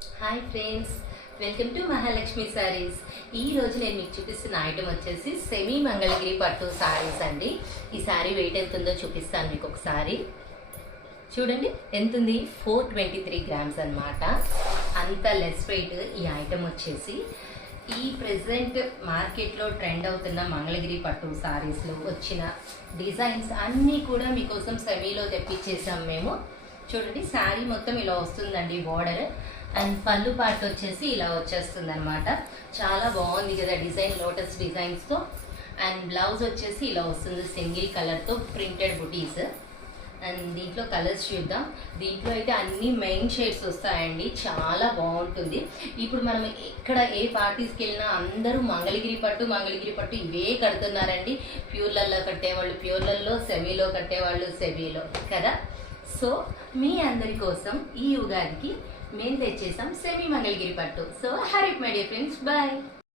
Hi friends, welcome to Mahalakshmi saris. ఈ రోజు నేను మీకు చూపిస్తున్న ఐటమ్ వచ్చేసి సెమీ మంగళగిరి పట్టు సారీస్ అండి. ఈ సారీ వెయిట్ ఎంత ఉందో చూపిస్తాను మీకు ఒకసారి. చూడండి ఎంత ఉంది, 423 గ్రామ్స్ అనమాట. అంత లెస్ వెయిట్ ఈ ఐటమ్ వచ్చేసి. ఈ ప్రెసెంట్ మార్కెట్లో ట్రెండ్ అవుతున్న మంగళగిరి పట్టు సారీస్లో వచ్చిన డిజైన్స్ అన్నీ కూడా మీకోసం సెమీలో తెప్పించేసాం మేము. చూడండి శారీ మొత్తం ఇలా వస్తుందండి బోర్డర్, అండ్ పళ్ళు పార్ట్ వచ్చేసి ఇలా వచ్చేస్తుంది అనమాట. చాలా బాగుంది కదా డిజైన్, లోటస్ డిజైన్స్తో. అండ్ బ్లౌజ్ వచ్చేసి ఇలా వస్తుంది సింగిల్ కలర్తో ప్రింటెడ్ బుటీస్. అండ్ దీంట్లో కలర్స్ చూద్దాం. దీంట్లో అయితే అన్ని మెయిన్ షేడ్స్ వస్తాయండి, చాలా బాగుంటుంది. ఇప్పుడు మనం ఎక్కడ ఏ పార్టీస్కి వెళ్ళినా అందరూ మంగళగిరి పట్టు ఇవే కడుతున్నారండి. ప్యూర్లల్లో కట్టేవాళ్ళు ప్యూర్లల్లో, సెమీలో కట్టేవాళ్ళు సెమీలో కదా. సో మీ అందరి కోసం ఈ ఉగాదికి మేము తెచ్చేసాం సెమీ మంగళగిరి పట్టు. So happy my dear friends, bye.